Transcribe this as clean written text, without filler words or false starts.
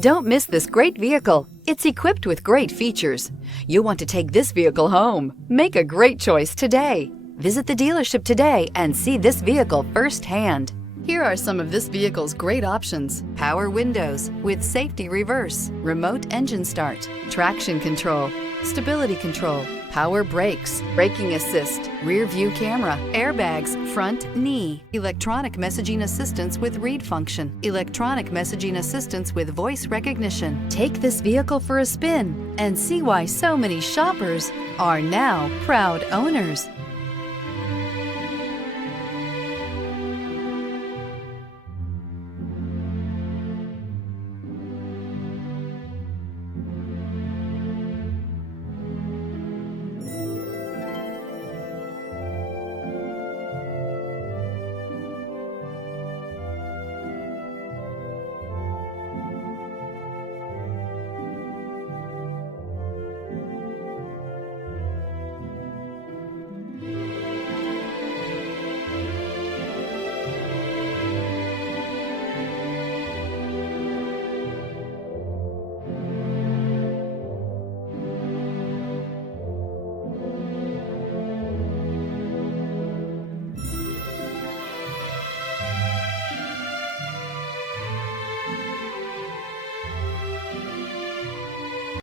Don't miss this great vehicle. It's equipped with great features. You'll want to take this vehicle home. Make a great choice today. Visit the dealership today and see this vehicle firsthand. Here are some of this vehicle's great options: power windows with safety reverse, remote engine start, traction control, stability control, power brakes, braking assist, rear view camera, airbags, front knee, electronic messaging assistance with read function, electronic messaging assistance with voice recognition. Take this vehicle for a spin and see why so many shoppers are now proud owners.